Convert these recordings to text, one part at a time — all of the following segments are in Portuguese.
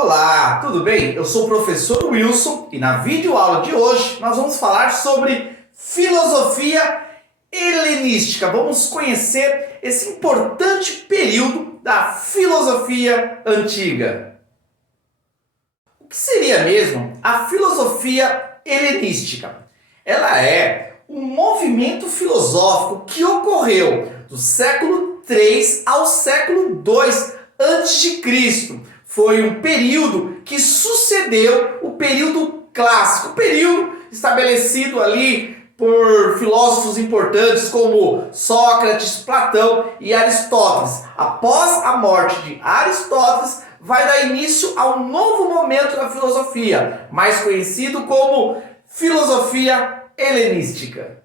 Olá, tudo bem? Eu sou o professor Wilson e na videoaula de hoje nós vamos falar sobre filosofia helenística. Vamos conhecer esse importante período da filosofia antiga. O que seria mesmo a filosofia helenística? Ela é um movimento filosófico que ocorreu do século III ao século II a.C. Foi um período que sucedeu o período clássico, período estabelecido ali por filósofos importantes como Sócrates, Platão e Aristóteles. Após a morte de Aristóteles, vai dar início a um novo momento da filosofia, mais conhecido como filosofia helenística.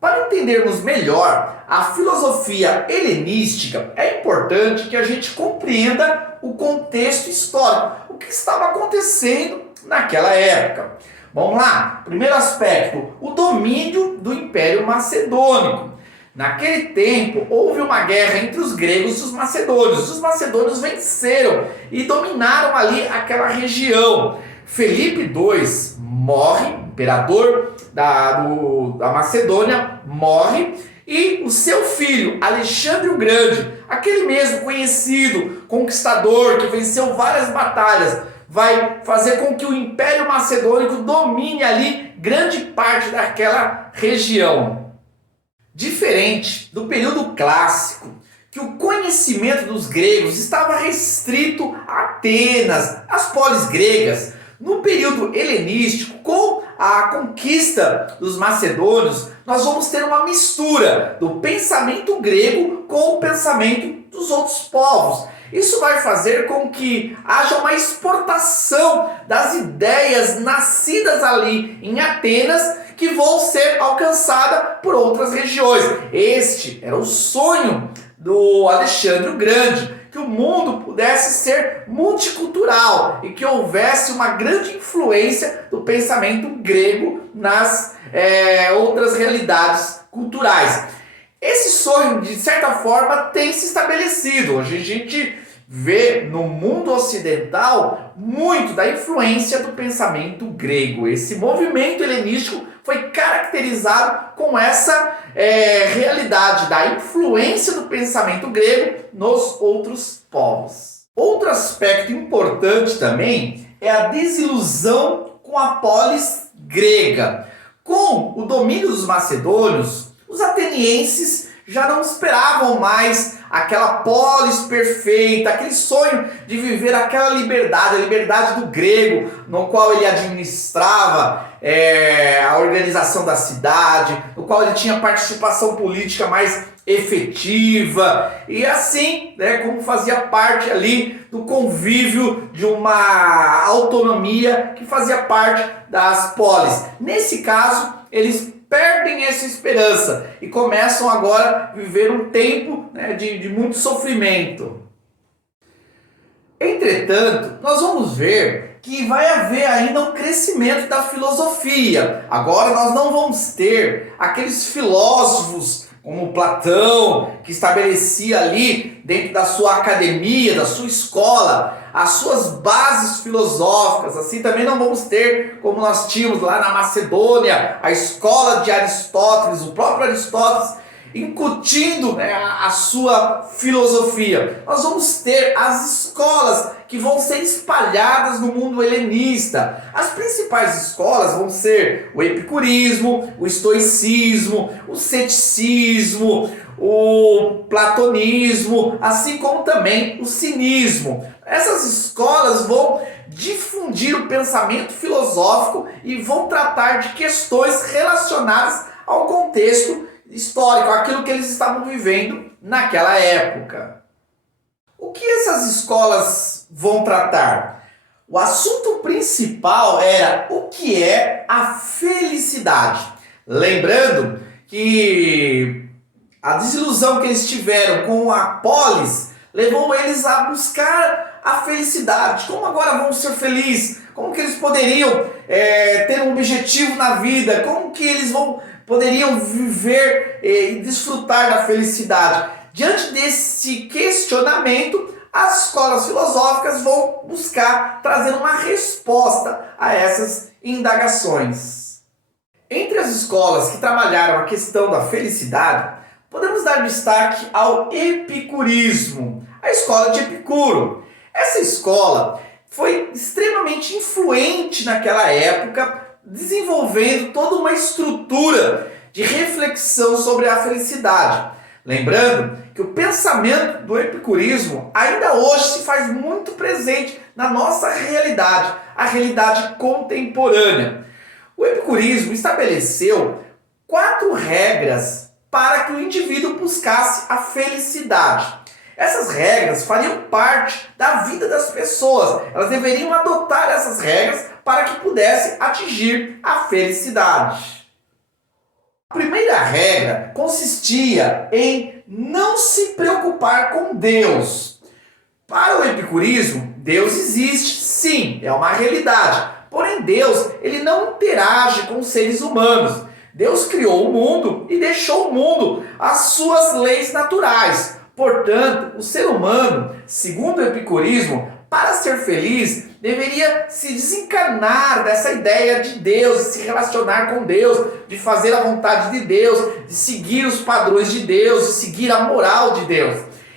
Para entendermos melhor a filosofia helenística, é importante que a gente compreenda o contexto histórico, o que estava acontecendo naquela época. Vamos lá, primeiro aspecto, o domínio do Império Macedônico. Naquele tempo, houve uma guerra entre os gregos e os macedônios. Os macedônios venceram e dominaram ali aquela região. Felipe II morre, imperador da Macedônia, morre, e o seu filho, Alexandre o Grande, aquele mesmo conhecido conquistador que venceu várias batalhas, vai fazer com que o Império Macedônico domine ali grande parte daquela região. Diferente do período clássico, que o conhecimento dos gregos estava restrito a Atenas, às polis gregas. No período helenístico, com a conquista dos macedônios, nós vamos ter uma mistura do pensamento grego com o pensamento dos outros povos. Isso vai fazer com que haja uma exportação das ideias nascidas ali em Atenas, que vão ser alcançadas por outras regiões. Este era o sonho do Alexandre o Grande, que o mundo pudesse ser multicultural e que houvesse uma grande influência do pensamento grego nas outras realidades culturais. Esse sonho, de certa forma, tem se estabelecido. Hoje a gente vê no mundo ocidental muito da influência do pensamento grego. Esse movimento helenístico foi caracterizado com essa realidade da influência do pensamento grego nos outros povos. Outro aspecto importante também é a desilusão com a polis grega. Com o domínio dos macedônios, os atenienses já não esperavam mais aquela polis perfeita, aquele sonho de viver aquela liberdade, a liberdade do grego, no qual ele administrava a organização da cidade, no qual ele tinha participação política mais efetiva, e assim, como fazia parte ali do convívio de uma autonomia que fazia parte das polis. Nesse caso, eles perdem essa esperança e começam agora a viver um tempo de muito sofrimento. Entretanto, nós vamos ver que vai haver ainda um crescimento da filosofia. Agora nós não vamos ter aqueles filósofos como Platão, que estabelecia ali dentro da sua academia, da sua escola, as suas bases filosóficas. Assim também não vamos ter, como nós tínhamos lá na Macedônia, a escola de Aristóteles, o próprio Aristóteles incutindo a sua filosofia. Nós vamos ter as escolas que vão ser espalhadas no mundo helenista. As principais escolas vão ser o epicurismo, o estoicismo, o ceticismo, o platonismo, assim como também o cinismo. Essas escolas vão difundir o pensamento filosófico e vão tratar de questões relacionadas ao contexto histórico, aquilo que eles estavam vivendo naquela época. O que essas escolas vão tratar? O assunto principal era o que é a felicidade. Lembrando que a desilusão que eles tiveram com a polis levou eles a buscar a felicidade. Como agora vão ser felizes? Como que eles poderiam ter um objetivo na vida? Como que eles poderiam viver e desfrutar da felicidade? Diante desse questionamento, As escolas filosóficas vão buscar trazer uma resposta a essas indagações. Entre as escolas que trabalharam a questão da felicidade, podemos dar destaque ao epicurismo, a escola de Epicuro. Essa escola foi extremamente influente naquela época, desenvolvendo toda uma estrutura de reflexão sobre a felicidade. Lembrando que o pensamento do epicurismo ainda hoje se faz muito presente na nossa realidade, a realidade contemporânea. O epicurismo estabeleceu 4 regras para que o indivíduo buscasse a felicidade. Essas regras fariam parte da vida das pessoas. Elas deveriam adotar essas regras para que pudessem atingir a felicidade. A primeira regra consistia em não se preocupar com Deus. Para o epicurismo, Deus existe, sim, é uma realidade. Porém, Deus, ele não interage com os seres humanos. Deus criou o mundo e deixou o mundo às suas leis naturais. Portanto, o ser humano, segundo o epicurismo, para ser feliz, deveria se desencanar dessa ideia de Deus, de se relacionar com Deus, de fazer a vontade de Deus, de seguir os padrões de Deus, de seguir a moral de Deus.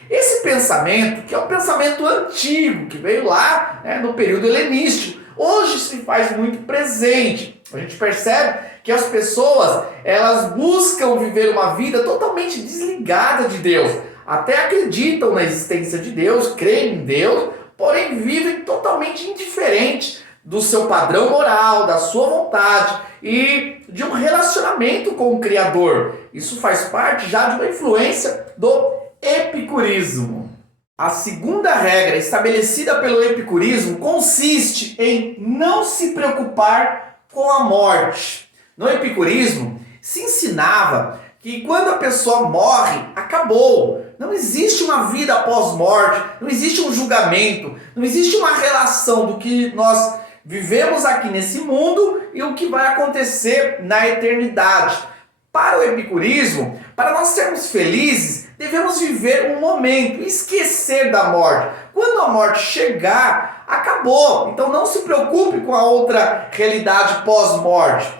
Esse pensamento, que é um pensamento antigo, que veio lá no período helenístico, hoje se faz muito presente. A gente percebe que as pessoas, elas buscam viver uma vida totalmente desligada de Deus. Até acreditam na existência de Deus, creem em Deus, porém vivem totalmente indiferentes do seu padrão moral, da sua vontade e de um relacionamento com o Criador. Isso faz parte já de uma influência do epicurismo. A segunda regra estabelecida pelo epicurismo consiste em não se preocupar com a morte. No epicurismo se ensinava que quando a pessoa morre, acabou. Não existe uma vida após morte, não existe um julgamento, não existe uma relação do que nós vivemos aqui nesse mundo e o que vai acontecer na eternidade. Para o epicurismo, para nós sermos felizes, devemos viver um momento, esquecer da morte. Quando a morte chegar, acabou. Então não se preocupe com a outra realidade pós-morte.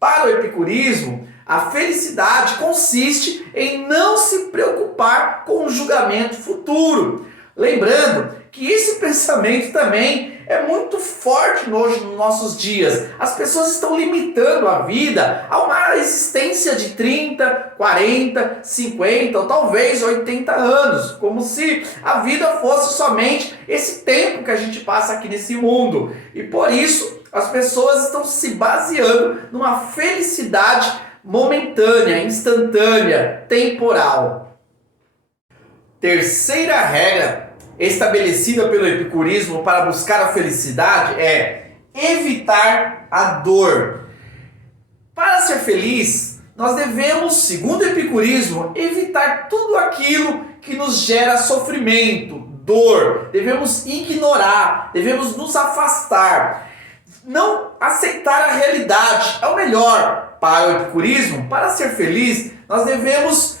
Para o epicurismo, a felicidade consiste em não se preocupar com o julgamento futuro. Lembrando que esse pensamento também é muito forte hoje nos nossos dias. As pessoas estão limitando a vida a uma existência de 30, 40, 50 ou talvez 80 anos, como se a vida fosse somente esse tempo que a gente passa aqui nesse mundo. E por isso as pessoas estão se baseando numa felicidade momentânea, instantânea, temporal. Terceira regra estabelecida pelo epicurismo para buscar a felicidade é evitar a dor. Para ser feliz, nós devemos, segundo o epicurismo, evitar tudo aquilo que nos gera sofrimento, dor. Devemos ignorar, devemos nos afastar. Não aceitar a realidade é o melhor. Para o epicurismo, para ser feliz, nós devemos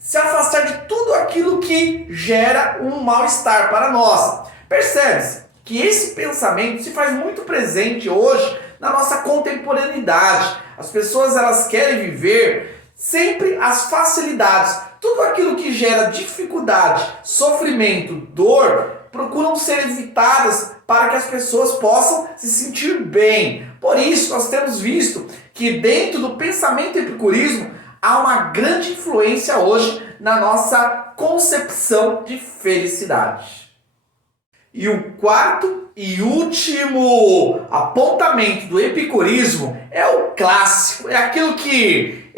se afastar de tudo aquilo que gera um mal-estar para nós. Percebe-se que esse pensamento se faz muito presente hoje na nossa contemporaneidade. As pessoas, elas querem viver sempre as facilidades. Tudo aquilo que gera dificuldade, sofrimento, dor, procuram ser evitadas para que as pessoas possam se sentir bem. Por isso, nós temos visto que dentro do pensamento epicurismo há uma grande influência hoje na nossa concepção de felicidade. E o quarto e último apontamento do epicurismo é o clássico, é aquilo que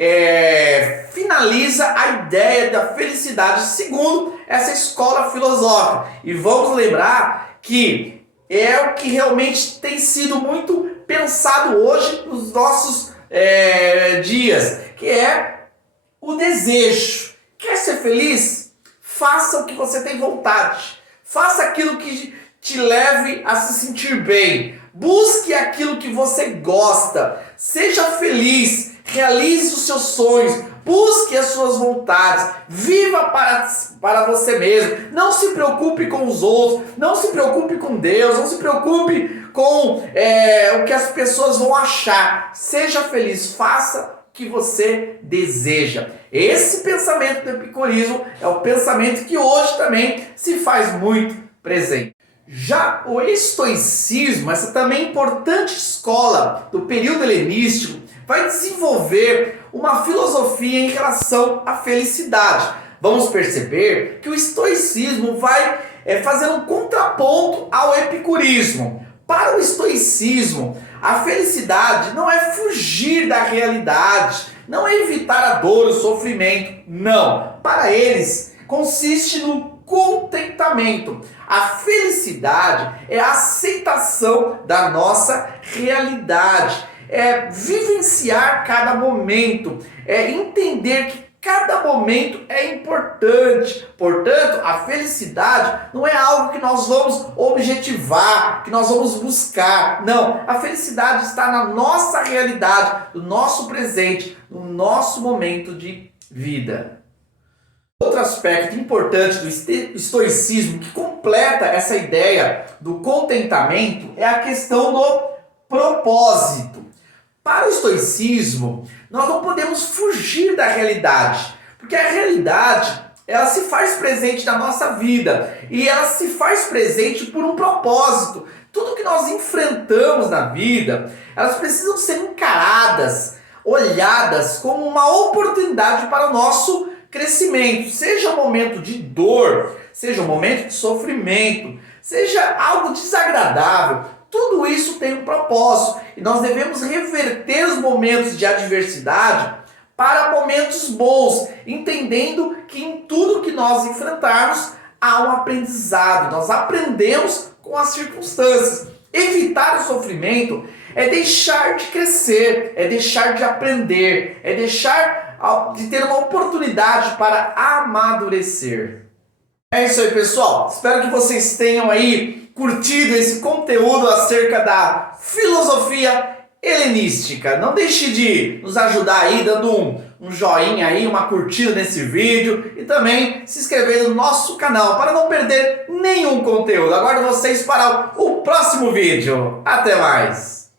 finaliza a ideia da felicidade segundo essa escola filosófica. E vamos lembrar que é o que realmente tem sido muito pensado hoje nos nossos dias, que é o desejo. Quer ser feliz? Faça o que você tem vontade. Faça aquilo que te leve a se sentir bem. Busque aquilo que você gosta. Seja feliz. realize os seus sonhos, busque as suas vontades, viva para você mesmo, não se preocupe com os outros, não se preocupe com Deus, não se preocupe com o que as pessoas vão achar. Seja feliz, faça o que você deseja. Esse pensamento do epicurismo é o pensamento que hoje também se faz muito presente. Já o estoicismo, essa também importante escola do período helenístico, vai desenvolver uma filosofia em relação à felicidade. Vamos perceber que o estoicismo vai fazer um contraponto ao epicurismo. Para o estoicismo, a felicidade não é fugir da realidade, não é evitar a dor, o sofrimento, não. Para eles, consiste no contentamento. A felicidade é a aceitação da nossa realidade, é vivenciar cada momento, é entender que cada momento é importante. Portanto, a felicidade não é algo que nós vamos objetivar, que nós vamos buscar. Não, a felicidade está na nossa realidade, no nosso presente, no nosso momento de vida. Outro aspecto importante do estoicismo que completa essa ideia do contentamento é a questão do propósito. Para o estoicismo, nós não podemos fugir da realidade, porque a realidade ela se faz presente na nossa vida e ela se faz presente por um propósito. Tudo que nós enfrentamos na vida, elas precisam ser encaradas, olhadas como uma oportunidade para o nosso crescimento, seja um momento de dor, seja um momento de sofrimento, seja algo desagradável. Tudo isso tem um propósito e nós devemos reverter os momentos de adversidade para momentos bons, entendendo que em tudo que nós enfrentarmos há um aprendizado. Nós aprendemos com as circunstâncias. Evitar o sofrimento é deixar de crescer, é deixar de aprender, é deixar de ter uma oportunidade para amadurecer. É isso aí, pessoal. Espero que vocês tenham aí curtido esse conteúdo acerca da filosofia helenística. Não deixe de nos ajudar aí dando um joinha aí, uma curtida nesse vídeo e também se inscrever no nosso canal para não perder nenhum conteúdo. Aguardo vocês para o próximo vídeo. Até mais!